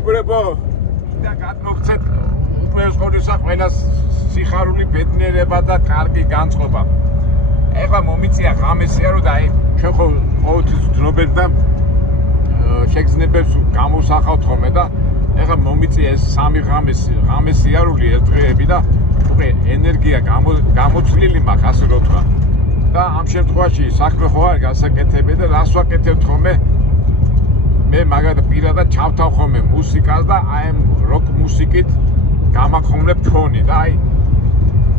მეგობრებო, და გადმოგცეთ უპირველესად ყველას სიხარული ბედნიერება და კარგი განწყობა. ეხლა მომიწია ღამესია, რომ და აი ჩვენ ხო ყოველთვის ვძნობთ და შეგრძნებებს გამოსახავთ ხოლმე და ეხლა მომიწია ეს სამი ღამესიარული ეს დღეები და უკვე ენერგია გამოცვლილი მაქვს, ასე რომ თქვა. და ამ შემთხვევაში საქმე ხო არის გასაკეთებელი და რას ვაკეთებთ ხოლმე? მე მაგალითად პირადად ჩავთავ ხოლმე მუსიკას და აი ამ როკ მუსიკით გამახმობ ფონი და აი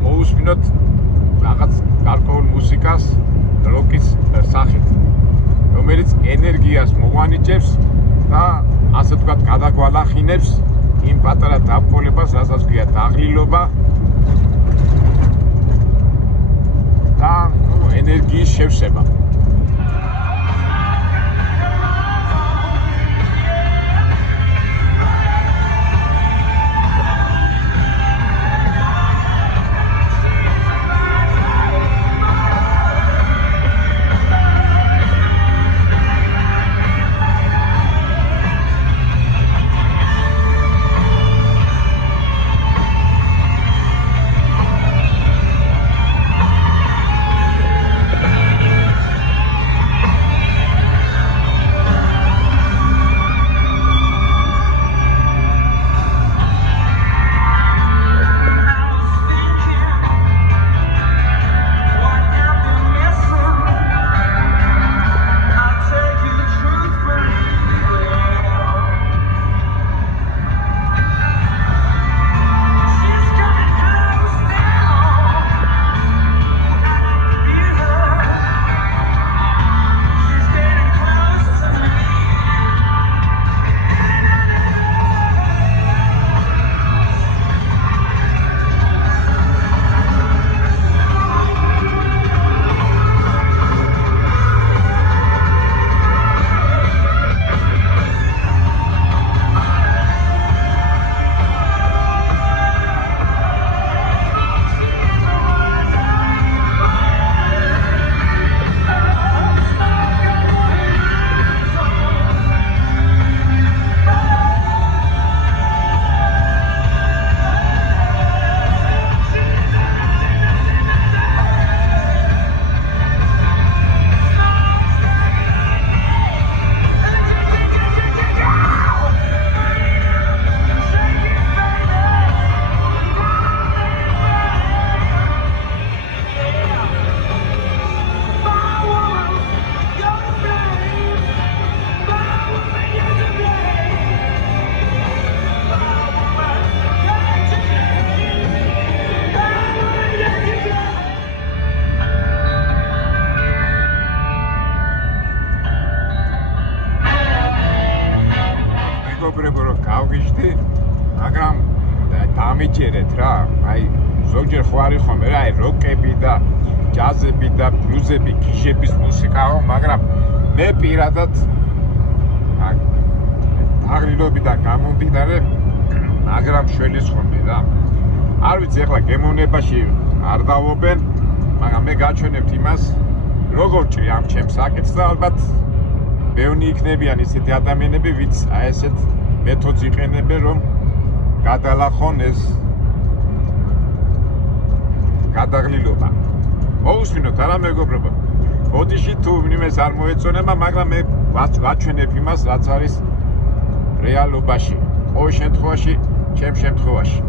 მოусმინოთ რაღაც გარკვეულ მუსიკას როკის სახით, რომელიც ენერგიას მოვანიჭებს და ასე ვთქვათ გადაგვალახინებს იმ პატარა დაბრკოლებას, რასაც ქვია დაღლილობა და ენერგიის შევსება. მეგობრებო, რომ გავგიჟდი, მაგრამ დამიჯერეთ რა. აი ზოგჯერ ხო არის ხოლმე რა, აი როკები და ჯაზები და ბლუზები, გიჟების მუსიკაო, მაგრამ მე პირადად დაღლილობიდან გამომდინარე მაგრამ შველის ხოლმე რა. არ ვიცი ეხლა გემოვნებაში არ დავობენ, მაგრამ მე გაჩვენებთ იმას, როგორ ჭრი ამ ჩემს საკითხს და ალბათ ბევრი იქნებიან ისეთი ადამიანები, ვინც აი ესეთ მეთოდს იყენებენ, რომ გადალახონ ეს გადაღლილობა. მოусმინოთ არა მეგობრებო. ბოდიში თუ იმეს არ მოეწონება, მაგრამ მე ვაჩვენებ იმას, რაც არის რეალობაში. ყოველ შემთხვევაში, ჩემ შემთხვევაში.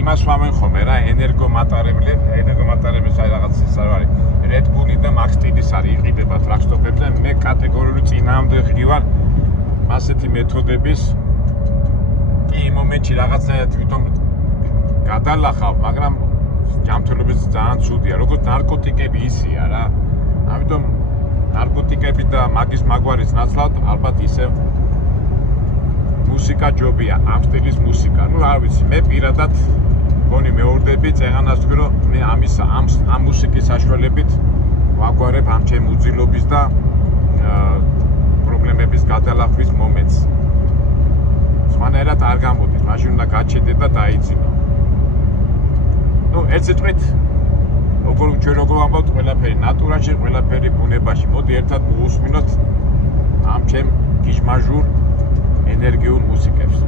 იმას ვამენ ხოლმე რა, ენერგომატარებლებს აი რაღაც ის არ არის. Red Bull-ი და Max Steel-ის არის იყიდება ტრაქტორებზე. მე კატეგორიული წინააღმდეგ ხარ ასეთი მეთოდების. კი, იმ მომენტში რაღაცნაირად თვითონ გადალახავ, მაგრამ ჯანმრთელობის ძალიან ცუდია, როგორც ნარკოტიკები ისია რა. ამიტომ ნარკოტიკები და მაგის მაგვარის ნაცვლად ალბათ ისევ მუსიკა ჯობია, ამ სტილის მუსიკა. ნუ არ ვიცი, მე პირადად მგონი მეორდები წეღანას თქვი, რომ მე ამ მუსიკის საშუალებით ვაგვარებ ამ ჩემი უძილობის და პრობლემების გადალახვის მომენტს. სხვანაირად არ გამოდის, მაშინ უნდა გაჩიდე და დაიძინო. ნუ ერთ სიტყვით ჩვენ როგორ ვამბობთ, ყველაფერი ნატურაში, ყველაფერი ბუნებაში. მოდი ერთად მოვუსმინოთ ამ ჩემ გიჟმაჟურ ენერგიულ მუსიკებს.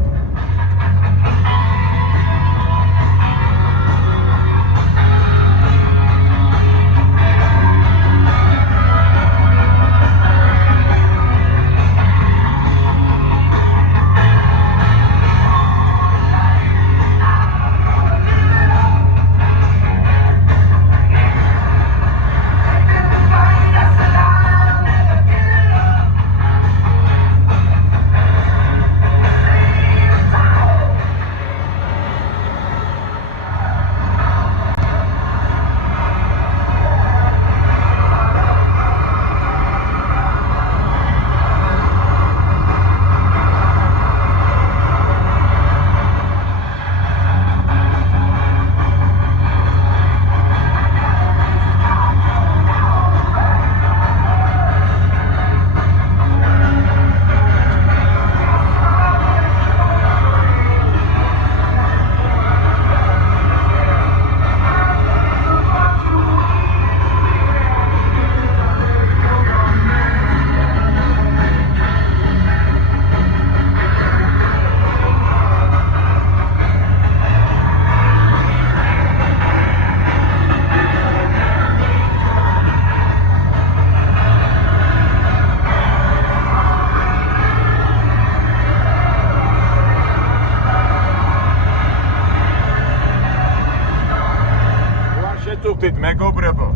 მეგობრებო,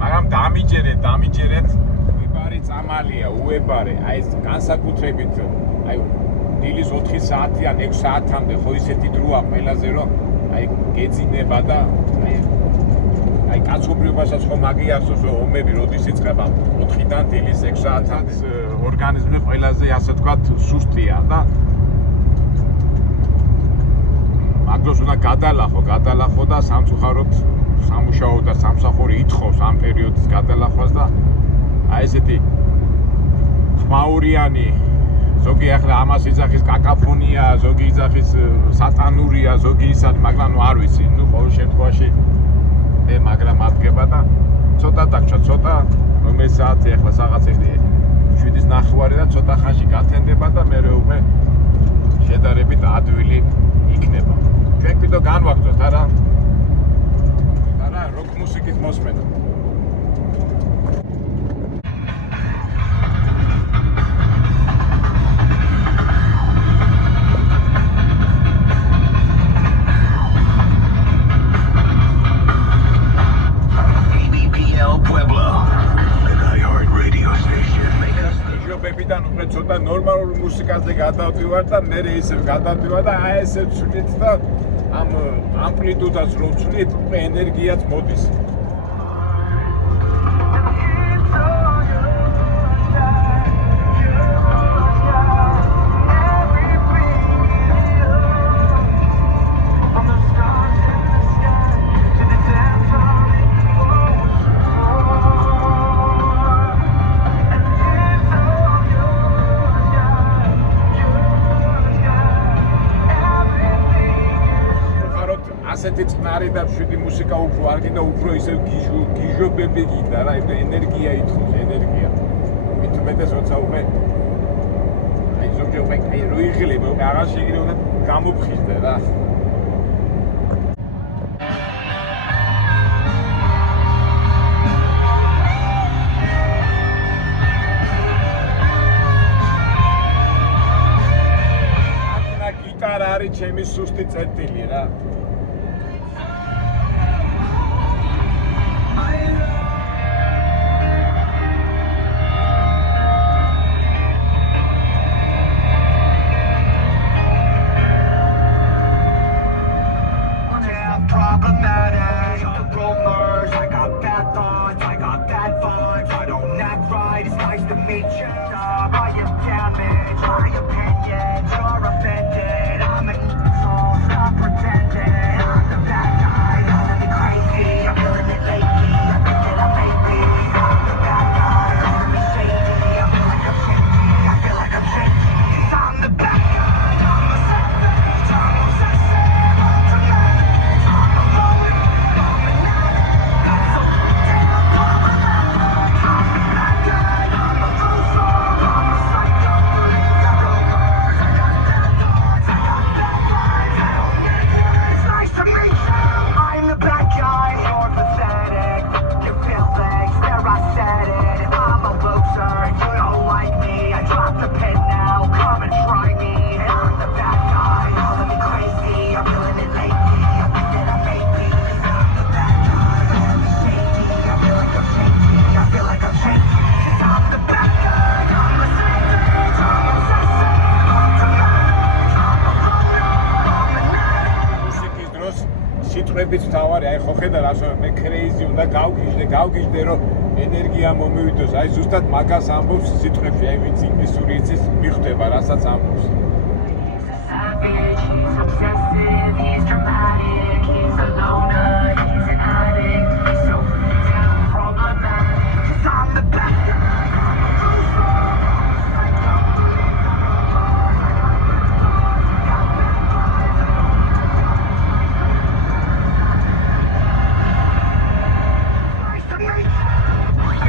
მაგრამ დამიჯერეთ, უებარი წამალია, უებარი, აი ეს განსაკუთრებით, აი დილის 4 საათიდან 6 საათამდე ხო ისეთი დროა ყველაზე რომ აი გეძინება და აი კაცობრიობასაც ხო მაგიახსოვს, რომ ომები როდის იწყება 4-დან დილის 6 საათამდე ორგანიზმი ყველაზე ასე ვთქვათ სუსტია და მაგდროს უნდა გადალახო და სამწუხაროდ სამუშაო და სამსახური ითხოვს ამ პერიოდის გადალახვას და აი ესეთი ხმაურიანი ზოგი ახლა ამას იძახის კაკაფონია, ზოგი იძახის სატანურია, ზოგი ის არის, მაგრამ ნუ არ ვიცი, ნუ ყოველ შემთხვევაში მე მაგრამ ადგება და ცოტა დაგჭა, ცოტა რომელი საათი ახლა რაღაც 7:09 და ცოტა ხანში გათენდება და მე უკვე შედარებით ადვილი იქნება. ჩვენ კიდევ განვაგრძოთ არა? როკ მუსიკის მოსმენა. ABPL Pueblo, an iHeart radio station. ჯობებიდან უკვე ცოტა ნორმალურ მუსიკაზე გადავდივარ და მე ისევ გადავდივარ და აი ესე ვცვლით და ამ ამპლიტუდას რო ვცვლით, უკვე ენერგიაც მოდის. ასეთი წნარი და მშვიდი მუსიკა უფრო არ გინდა, უფრო ისევ გიჟობები გინდა რა, ენერგია ითხოვს, ენერგია. მით უმეტეს როცა უკვე აი ზოგჯერ უკვე რო იღლება, უკვე აღარ შეგიძლია გამოფხიზდე რა. გიტარა არის ჩემი სუსტი წერტილი რა. სიტყვებით თავარი, აი ხო ხედა რას მე კრეიზი უნდა გავგიჟდე რომ ენერგია მომივიდოს. აი ზუსტად მაგას ამბობს სიტყვებში, აი ვინც ინგლისური იცის, მიხვდება რასაც ამბობს. He's obsessive, he's dramatic, he's a loner, he's an addict, he's so damn problematic, 'cause I'm the best.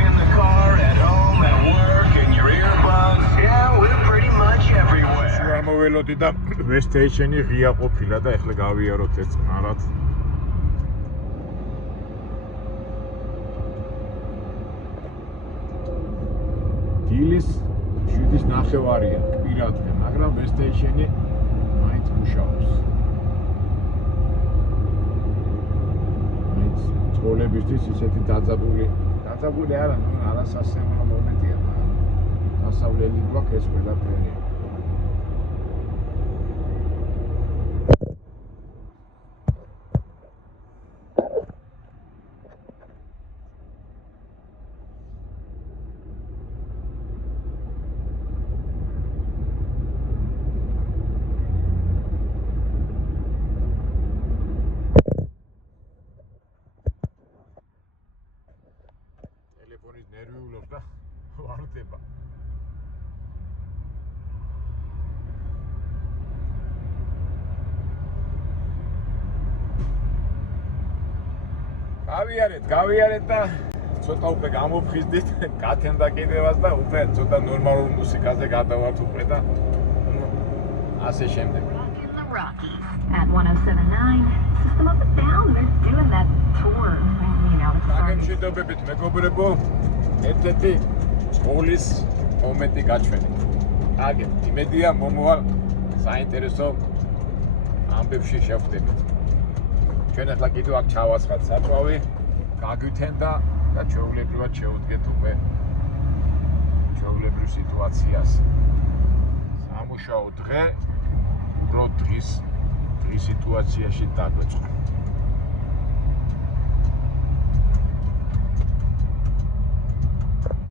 In the car, at home, at work, in your earbuds. Yeah, we're pretty much everywhere. ამოველოდი და ვესტეიშენი ღია ყოფილა და ეხლა გავიაროთ ეს წყნარად. დილის 7:09-ია კვირადღე, მაგრამ ვესტეიშენი მაინც მუშაობს. მაინც ცხოვრებისთვის ისეთი დაძაბული არა, ნუ არასასიამოვნო მომენტია, მაგრამ დასავლელი გვაქვს ეს ყველაფერი. ტელეფონის ნერვიულობს და ვარდება. გავიარეთ და ცოტა უკვე გამოფხიზდით გათენდა კიდევაც და უკვე ცოტა ნორმალურ მუსიკაზე გადავართ უკვე და ასე შემდეგ. In the Rockies at 107.9, System of a Down, they're doing that tour, you know. დაგემშვიდობებით მეგობრებო, ერთ-ერთი წყულის მომენტი გაჩვენეთ. აგეთ, იმედია მომავალ საინტერესო ამბებში შევხვდებით. ჩვენ ახლა კიდევ აქ ჩავასხათ საწვავი, გაგვითენდა და ჩვეულებრივად შევუდგეთ უკვე ჩვეულებრივ სიტუაციას. სამუშაო დღე, უბრალოდ დღის სიტუაციაში დაგვეწყო.